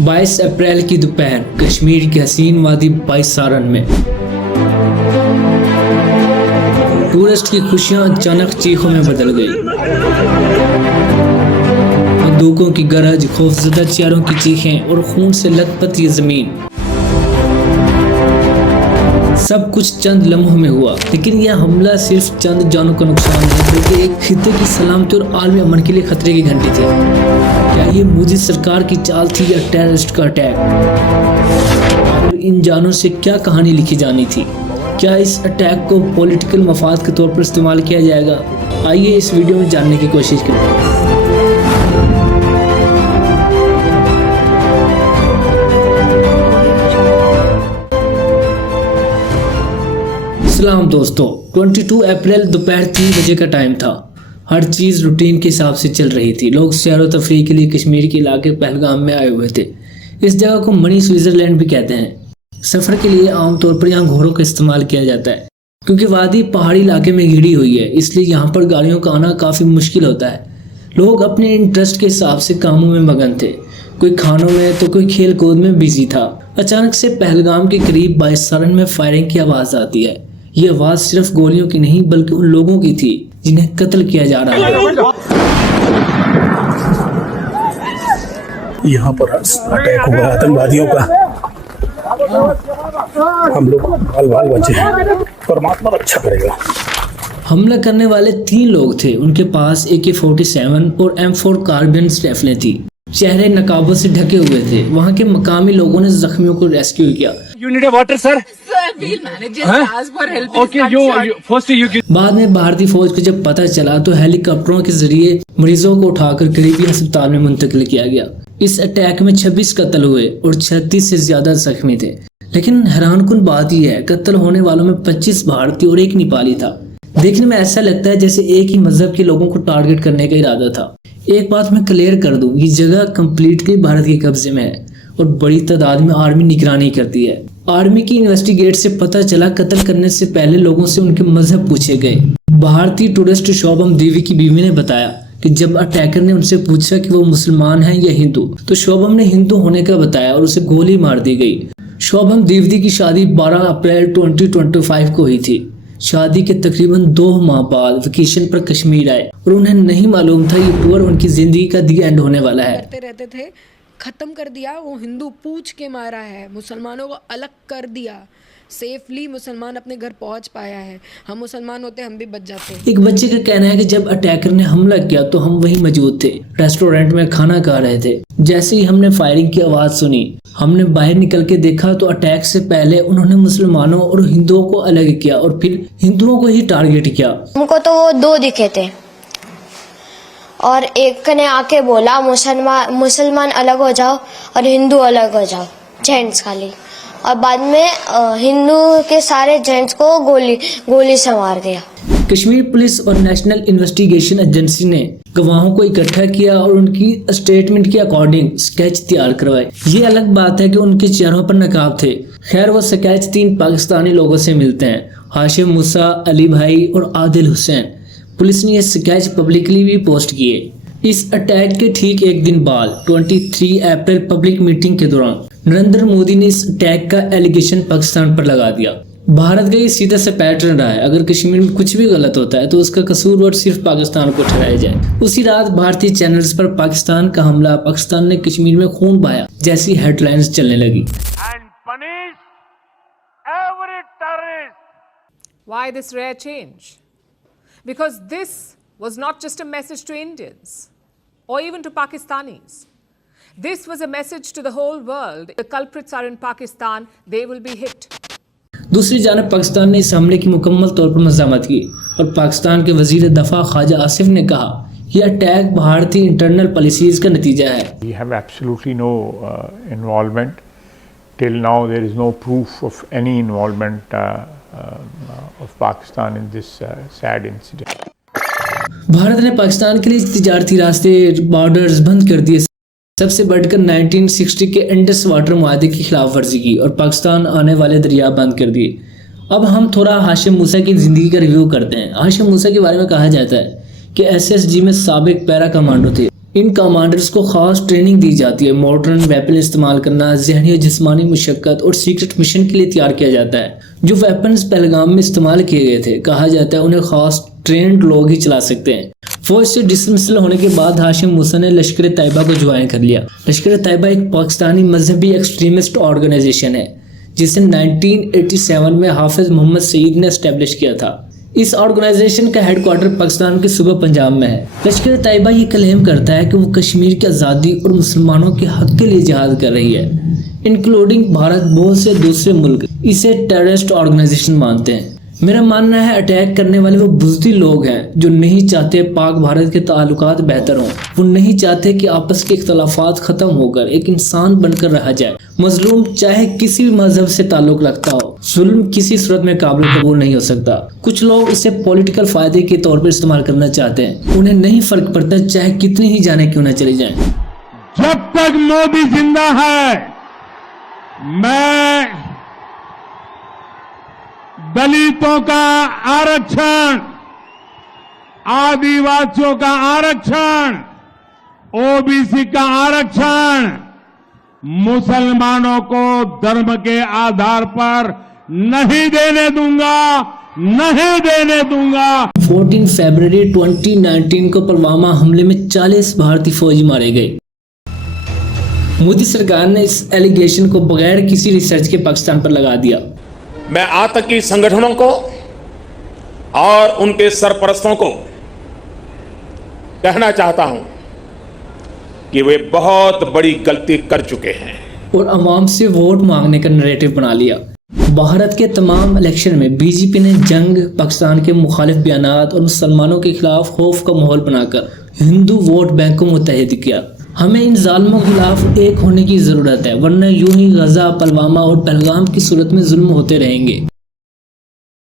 22 अप्रैल की दोपहर कश्मीर की हसीन वादी बाईसारन में टूरिस्ट की खुशियां अचानक चीखों में बदल गई। बंदूकों की गरज, खौफजदा चेहरों की चीखें और खून से लथपथ ये जमीन, सब कुछ चंद लम्हों में हुआ। लेकिन यह हमला सिर्फ चंद जानों का नुकसान नहीं बल्कि एक खित्ते की सलामती और आलमी अमन के लिए खतरे की घंटी थी। क्या ये मोदी सरकार की चाल थी या टेररिस्ट का अटैक? और इन जानों से क्या कहानी लिखी जानी थी? क्या इस अटैक को पॉलिटिकल मफाद के तौर पर इस्तेमाल किया जाएगा? आइए इस वीडियो में जानने की कोशिश करें। सलाम दोस्तों, 22 अप्रैल दोपहर 3 बजे का टाइम था। हर चीज़ रूटीन के हिसाब से चल रही थी। लोग सैर व तफरीह के लिए कश्मीर के इलाके पहलगाम में आए हुए थे। इस जगह को मनी स्विट्जरलैंड भी कहते हैं। सफ़र के लिए आमतौर पर यहाँ घोड़ों का इस्तेमाल किया जाता है क्योंकि वादी पहाड़ी इलाके में घिरी हुई है, इसलिए यहाँ पर गाड़ियों का आना काफ़ी मुश्किल होता है। लोग अपने इंटरेस्ट के हिसाब से कामों में मगन थे, कोई खानों में तो कोई खेल कूद में बिजी था। अचानक से पहलगाम के करीब बाईसारन में फायरिंग की आवाज़ आती है। ये आवाज़ सिर्फ गोलियों की नहीं बल्कि उन लोगों की थी जिन्हें कत्ल किया जा रहा है। यहाँ पर अटैक हुआ आतंकवादियों का, हम लोग बाल बचे हैं। परमात्मा अच्छा करेगा। हमला करने वाले 3 लोग थे। उनके पास AK-47 और M4 कार्बाइन राइफलें थी। चेहरे नकाबों से ढके हुए थे। वहाँ के मकामी लोगों ने जख्मियों को रेस्क्यू किया। बाद में भारतीय फौज को जब पता चला तो हेलीकॉप्टरों के जरिए मरीजों को उठाकर करीबी अस्पताल में मुंतकिल किया गया। इस अटैक में 26 कत्ल हुए और 36 से ज्यादा जख्मी थे। लेकिन हैरानकुन बात यह है, कत्ल होने वालों में 25 भारतीय और 1 नेपाली था। देखने में ऐसा लगता है जैसे एक ही मजहब के लोगों को टारगेट करने का इरादा था। एक बात मैं क्लियर कर दूं, ये जगह कंप्लीटली भारत के कब्जे में है और बड़ी तादाद में आर्मी निगरानी करती है। आर्मी की इन्वेस्टिगेट से पता चला कत्ल करने से पहले लोगों से उनके मजहब पूछे गए। भारतीय टूरिस्ट शोभम देवी की बीवी ने बताया कि जब अटैकर ने उनसे पूछा कि वो मुसलमान हैं या हिंदू, तो शोभम ने हिंदू होने का बताया और उसे गोली मार दी गई। शोभम देवी की शादी 12 अप्रैल 2025 को हुई थी। शादी के तकरीबन 2 माह बाद वेकेशन पर कश्मीर आए और उन्हें नहीं मालूम था ये टूर उनकी जिंदगी का दी एंड होने वाला है। करते रहते थे, खत्म कर दिया। वो हिंदू पूछ के मारा है, मुसलमानों को अलग कर दिया। सेफली मुसलमान अपने घर पहुंच पाया है। हम मुसलमान होते हम भी बच जाते। एक बच्चे का कहना है कि जब अटैकर ने हमला किया तो हम वहीं मौजूद थे, रेस्टोरेंट में खाना खा रहे थे। जैसे ही हमने फायरिंग की आवाज सुनी, हमने बाहर निकल के देखा तो अटैक से पहले उन्होंने मुसलमानों और हिंदुओं को अलग किया और फिर हिंदुओं को ही टारगेट किया। हमको तो वो 2 दिखे थे और एक ने आके बोला मुसलमान अलग हो जाओ और हिंदू अलग हो जाओ, जेंट्स खाली। और बाद में हिंदू के सारे जेंट्स को गोली से मार दिया। कश्मीर पुलिस और नेशनल इन्वेस्टिगेशन एजेंसी ने गवाहों को इकट्ठा किया और उनकी स्टेटमेंट के अकॉर्डिंग स्केच तैयार करवाए। ये अलग बात है कि उनके चेहरों पर नकाब थे। खैर, वो स्केच 3 पाकिस्तानी लोगों से मिलते हैं, हाशिम मूसा, अली भाई और आदिल हुसैन। पुलिस ने ये स्केच पब्लिकली भी पोस्ट किए। इस अटैक के ठीक एक दिन बाद 23 अप्रैल पब्लिक मीटिंग के दौरान नरेंद्र मोदी ने इस अटैक का एलिगेशन पाकिस्तान पर लगा दिया। भारत का ये सीधा सा पैटर्न रहा है, अगर कश्मीर में कुछ भी गलत होता है तो उसका कसूरवार सिर्फ पाकिस्तान को ठहराया जाए। उसी रात भारतीय चैनल्स पर पाकिस्तान का हमला, पाकिस्तान ने कश्मीर में खून बहाया जैसी हेडलाइंस चलने लगी। Why this rare change? Because this was not just a message to Indians or even to Pakistanis. This was a message to the whole world. The culprits are in Pakistan. They will be hit. दूसरी जानब पाकिस्तान ने इस हमले की मुकम्मल तौर पर मज़म्मत की और पाकिस्तान के वज़ीर दफ़ा ख्वाजा आसिफ ने कहा यह अटैक भारतीय इंटरनल पॉलिसीज़ का नतीजा है। We have absolutely no involvement. Till now there is no proof of any involvement of Pakistan in this sad incident. Bharat ने पाकिस्तान के लिए तिजारती रास्ते, बॉर्डर्स बंद कर दिए। सबसे बढ़कर 1960 के इंडस वाटर मुआहदे की खिलाफ वर्जी की और पाकिस्तान आने वाले दरिया बंद कर दिए। अब हम थोड़ा हाशिम मूसा की ज़िंदगी का रिव्यू करते हैं। हाशिम मूसा के बारे में कहा जाता है कि SSG में साबिक पैरा कमांडो थे। इन कमांडर्स को खास ट्रेनिंग दी जाती है। मॉडर्न वेपन इस्तेमाल करना, जहनी और जिस्मानी मुशक्कत और सीक्रेट मिशन के लिए तैयार किया जाता है। जो वेपन्स पहलगाम में इस्तेमाल किए गए थे, कहा जाता है उन्हें खास ट्रेंड लोग ही चला सकते हैं। फौज से डिसमिसल होने के बाद हाशिम मूसा ने लश्कर तैयबा को ज्वाइन कर लिया। लश्कर तैयबा एक पाकिस्तानी मजहबी एक्सट्रीमिस्ट ऑर्गेनाइजेशन है जिसे 1987 में हाफिज मोहम्मद सईद ने एस्टेब्लिश किया था। इस ऑर्गेनाइजेशन का हेडक्वार्टर पाकिस्तान के सूबा पंजाब में है। लश्कर तैयबा ये क्लेम करता है कि वो कश्मीर की आज़ादी और मुसलमानों के हक के लिए जिहाद कर रही है, इंक्लूडिंग भारत। बहुत से दूसरे मुल्क इसे टेररिस्ट ऑर्गेनाइजेशन मानते हैं। मेरा मानना है अटैक करने वाले वो बुज़दिल लोग हैं जो नहीं चाहते पाक भारत के ताल्लुकात बेहतर हों। वो नहीं चाहते कि आपस के इख्तलाफात ख़त्म होकर एक इंसान बनकर रहा जाए। मजलूम चाहे किसी भी मजहब से ताल्लुक रखता हो, जुल्म किसी सूरत में काबिल कबूल नहीं हो सकता। कुछ लोग इसे पॉलिटिकल फ़ायदे के तौर पर इस्तेमाल करना चाहते हैं। उन्हें नहीं फ़र्क पड़ता चाहे कितनी ही जाने क्यों न चली जाएं। जब तक मोदी जिंदा है, मैं दलितों का आरक्षण, आदिवासियों का आरक्षण, ओबीसी का आरक्षण, मुसलमानों को धर्म के आधार पर नहीं देने दूंगा, नहीं देने दूंगा। 14 फरवरी 2019 को पुलवामा हमले में 40 भारतीय फौजी मारे गए। मोदी सरकार ने इस एलिगेशन को बगैर किसी रिसर्च के पाकिस्तान पर लगा दिया। मैं आतंकी संगठनों को और उनके सरपरस्तों को कहना चाहता हूं कि वे बहुत बड़ी गलती कर चुके हैं और अवाम से वोट मांगने का नैरेटिव बना लिया। भारत के तमाम इलेक्शन में बीजेपी ने जंग, पाकिस्तान के मुखालिफ बयानात और मुसलमानों के खिलाफ खौफ का माहौल बनाकर हिंदू वोट बैंक को मुत्तहिद किया। हमें इन जालिमों के खिलाफ एक होने की ज़रूरत है, वरना यूं ही गजा, पुलवामा और पहलगाम की सूरत में जुल्म होते रहेंगे।